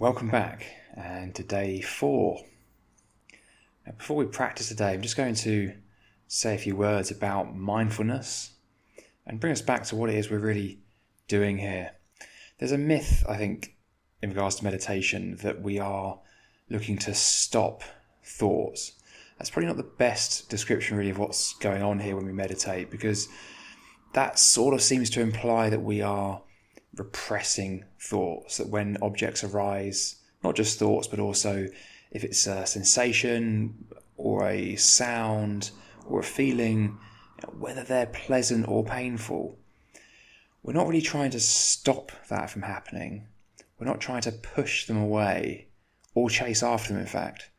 Welcome back, and to day 4. Now, before we practice today, I'm just going to say a few words about mindfulness and bring us back to what it is we're really doing here. There's a myth, I think, in regards to meditation that we are looking to stop thoughts. That's probably not the best description really of what's going on here when we meditate, because that sort of seems to imply that we are repressing thoughts, that when objects arise, not just thoughts, but also if it's a sensation or a sound or a feeling, whether they're pleasant or painful, we're not really trying to stop that from happening. We're not trying to push them away or chase after them, in fact.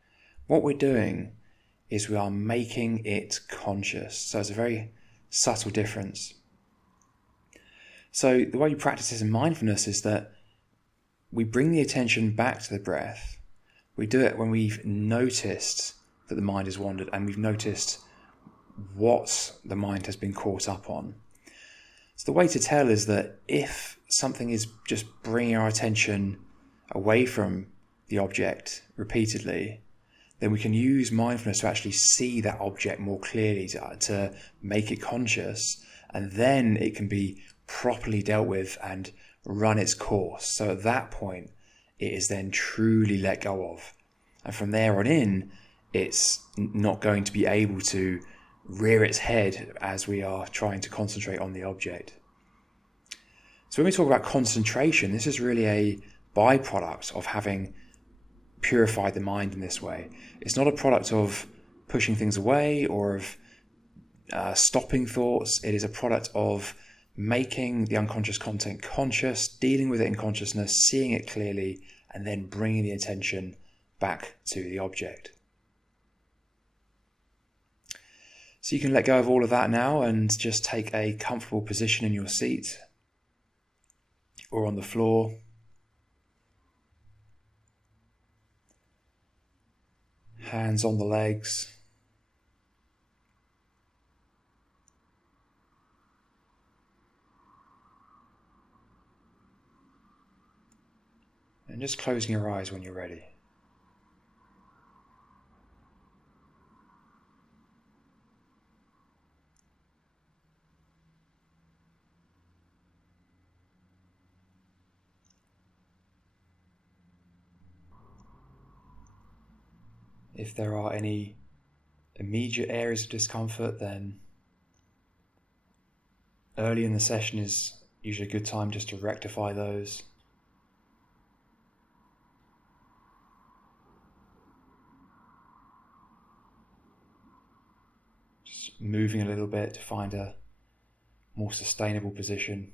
What we're doing is we are making it conscious. So it's a very subtle difference. So the way you practice this in mindfulness is that we bring the attention back to the breath. We do it when we've noticed that the mind has wandered and we've noticed what the mind has been caught up on. So the way to tell is that if something is just bringing our attention away from the object repeatedly, then we can use mindfulness to actually see that object more clearly, to make it conscious, and then it can be properly dealt with and run its course. So at that point, it is then truly let go of. And from there on in, it's not going to be able to rear its head as we are trying to concentrate on the object. So when we talk about concentration, this is really a byproduct of having purified the mind in this way. It's not a product of pushing things away or of stopping thoughts. It is a product of making the unconscious content conscious, dealing with it in consciousness, seeing it clearly, and then bringing the attention back to the object. So you can let go of all of that now and just take a comfortable position in your seat or on the floor. Hands on the legs. And just closing your eyes when you're ready. If there are any immediate areas of discomfort, then early in the session is usually a good time just to rectify those. Just moving a little bit to find a more sustainable position.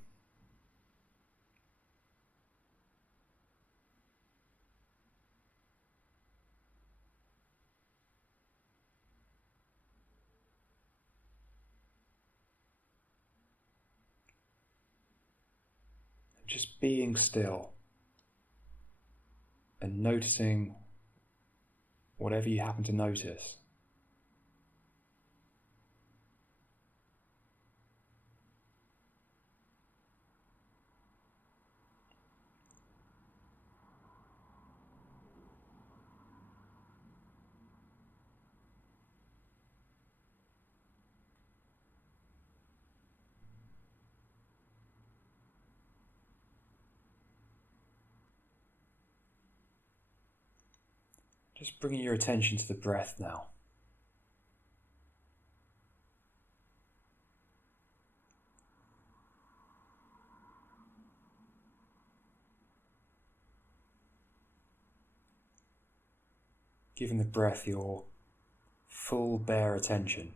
Just being still and noticing whatever you happen to notice. Just bringing your attention to the breath now. Giving the breath your full bare attention.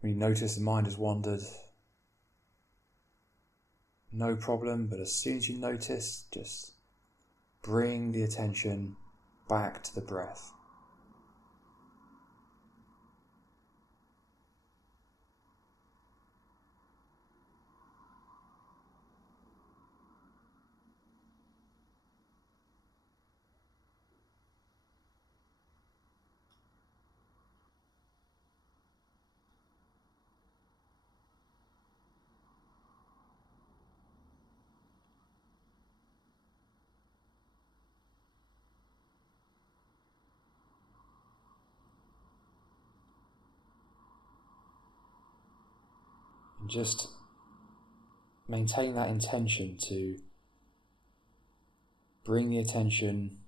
When you notice the mind has wandered, no problem, but as soon as you notice, just bring the attention back to the breath. And just maintain that intention to bring the attention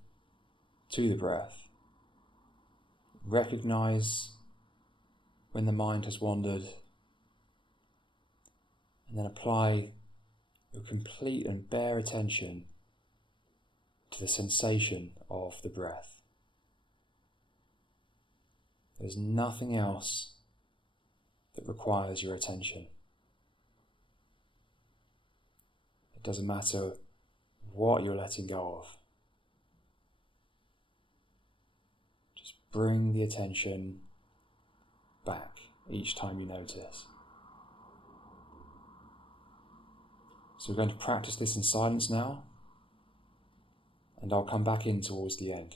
to the breath. Recognize when the mind has wandered, and then apply your complete and bare attention to the sensation of the breath. There's nothing else that requires your attention. It doesn't matter what you're letting go of. Just bring the attention back each time you notice. So we're going to practice this in silence now, and I'll come back in towards the end.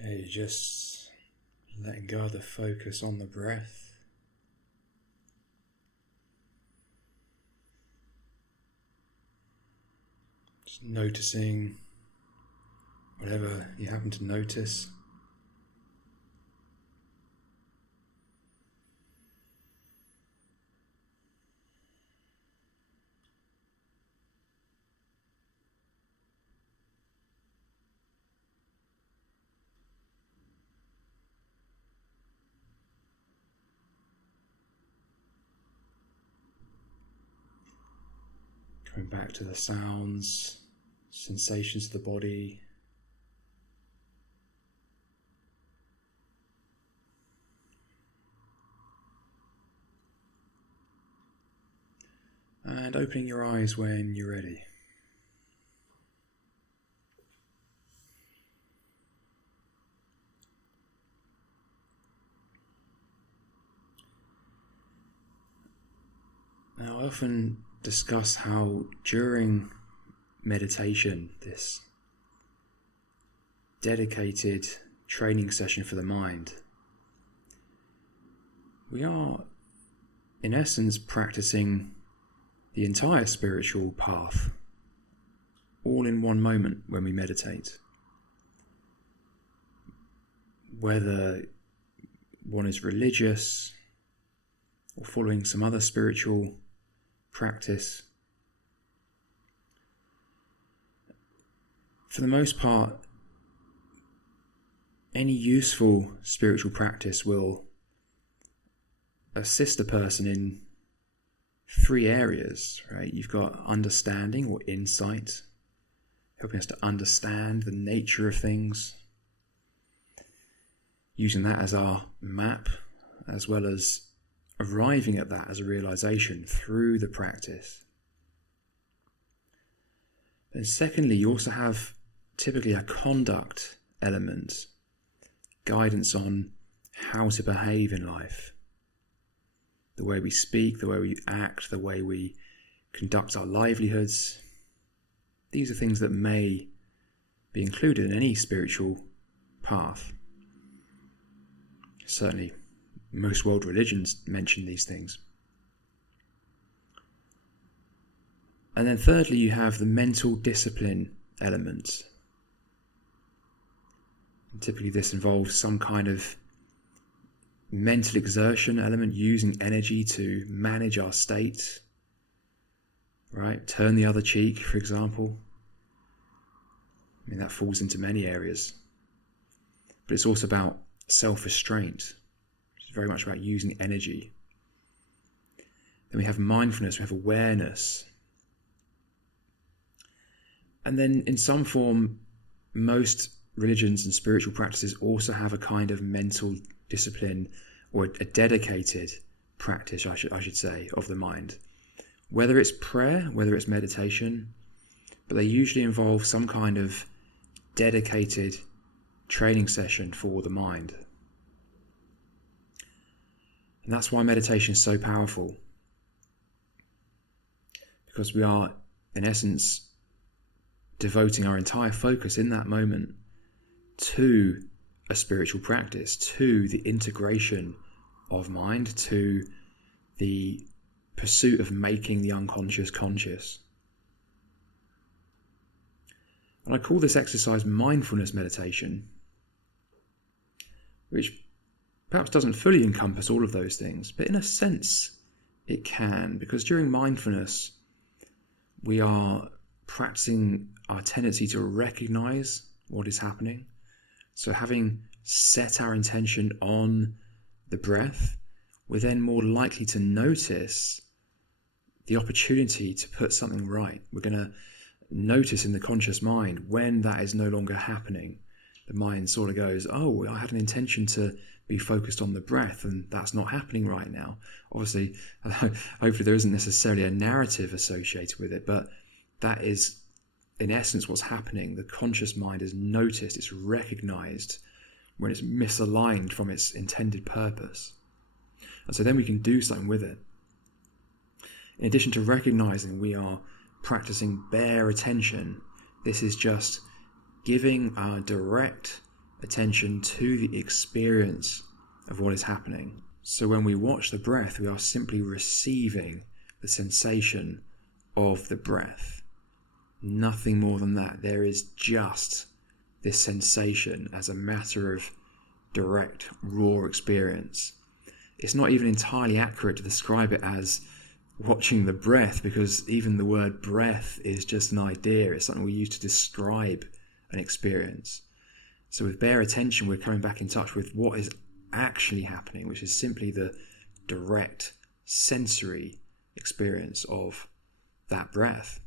Okay, just letting go of the focus on the breath. Just noticing whatever you happen to notice. Coming back to the sounds, sensations of the body. And opening your eyes when you're ready. Now, I often discuss how during meditation, this dedicated training session for the mind, we are in essence practicing the entire spiritual path all in one moment when we meditate. Whether one is religious or following some other spiritual practice, for the most part, any useful spiritual practice will assist a person in three areas, right? You've got understanding or insight, helping us to understand the nature of things, using that as our map, as well as arriving at that as a realization through the practice. And secondly, you also have typically a conduct element, guidance on how to behave in life. The way we speak, the way we act, the way we conduct our livelihoods. These are things that may be included in any spiritual path. Certainly, most world religions mention these things. And then thirdly, you have the mental discipline element. And typically this involves some kind of mental exertion element, using energy to manage our state, right? Turn the other cheek, for example. I mean, that falls into many areas. But it's also about self-restraint. It's very much about using energy. Then we have mindfulness, we have awareness. And then in some form, most religions and spiritual practices also have a kind of mental discipline or a dedicated practice, I should say, of the mind. Whether it's prayer, whether it's meditation, but they usually involve some kind of dedicated training session for the mind. And that's why meditation is so powerful. Because we are, in essence, devoting our entire focus in that moment to a spiritual practice, to the integration of mind, to the pursuit of making the unconscious conscious. And I call this exercise mindfulness meditation, which perhaps doesn't fully encompass all of those things, but in a sense it can, because during mindfulness we are practicing our tendency to recognize what is happening. So having set our intention on the breath, we're then more likely to notice the opportunity to put something right. We're going to notice in the conscious mind when that is no longer happening. The mind sort of goes, oh, I had an intention to be focused on the breath and that's not happening right now. Obviously, hopefully there isn't necessarily a narrative associated with it, but that is in essence what's happening. The conscious mind is noticed, it's recognized when it's misaligned from its intended purpose. And so then we can do something with it. In addition to recognizing we are practicing bare attention, this is just giving our direct attention to the experience of what is happening. So when we watch the breath, we are simply receiving the sensation of the breath. Nothing more than that. There is just this sensation as a matter of direct, raw experience. It's not even entirely accurate to describe it as watching the breath, because even the word breath is just an idea. It's something we use to describe an experience. So with bare attention, we're coming back in touch with what is actually happening, which is simply the direct sensory experience of that breath.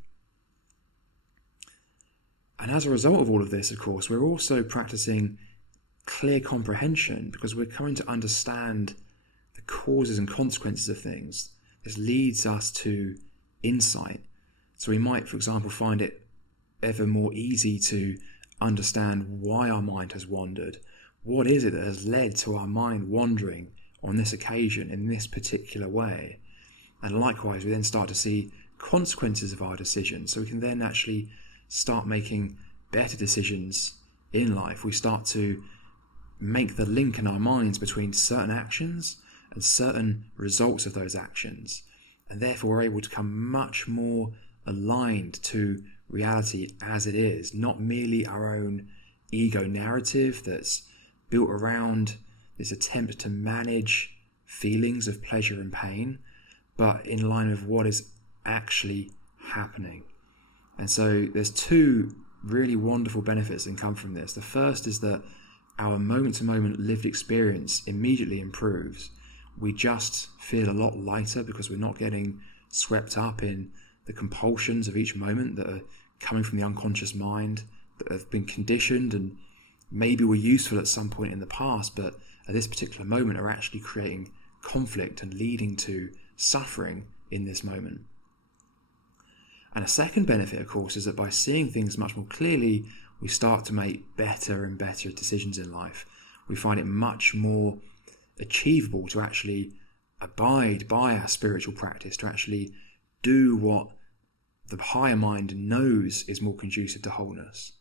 And as a result of all of this, of course, we're also practicing clear comprehension, because we're coming to understand the causes and consequences of things. This leads us to insight. So we might, for example, find it ever more easy to understand why our mind has wandered. What is it that has led to our mind wandering on this occasion in this particular way? And likewise, we then start to see consequences of our decisions. So we can then actually start making better decisions in life. We start to make the link in our minds between certain actions and certain results of those actions. And therefore we're able to come much more aligned to reality as it is, not merely our own ego narrative that's built around this attempt to manage feelings of pleasure and pain, but in line with what is actually happening. And so there's two really wonderful benefits that come from this. The first is that our moment-to-moment lived experience immediately improves. We just feel a lot lighter because we're not getting swept up in the compulsions of each moment that are coming from the unconscious mind, that have been conditioned and maybe were useful at some point in the past, but at this particular moment are actually creating conflict and leading to suffering in this moment. And a second benefit, of course, is that by seeing things much more clearly, we start to make better and better decisions in life. We find it much more achievable to actually abide by our spiritual practice, to actually do what the higher mind knows is more conducive to wholeness.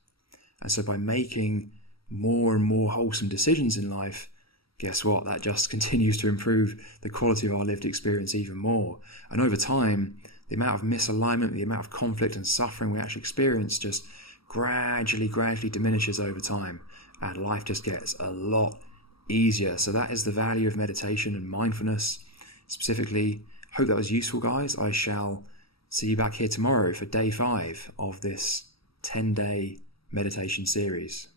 And so by making more and more wholesome decisions in life, guess what? That just continues to improve the quality of our lived experience even more. And over time, the amount of misalignment, the amount of conflict and suffering we actually experience just gradually diminishes over time, and life just gets a lot easier. So that is the value of meditation and mindfulness specifically. Hope that was useful, guys. I shall see you back here tomorrow for day 5 of this 10-day meditation series.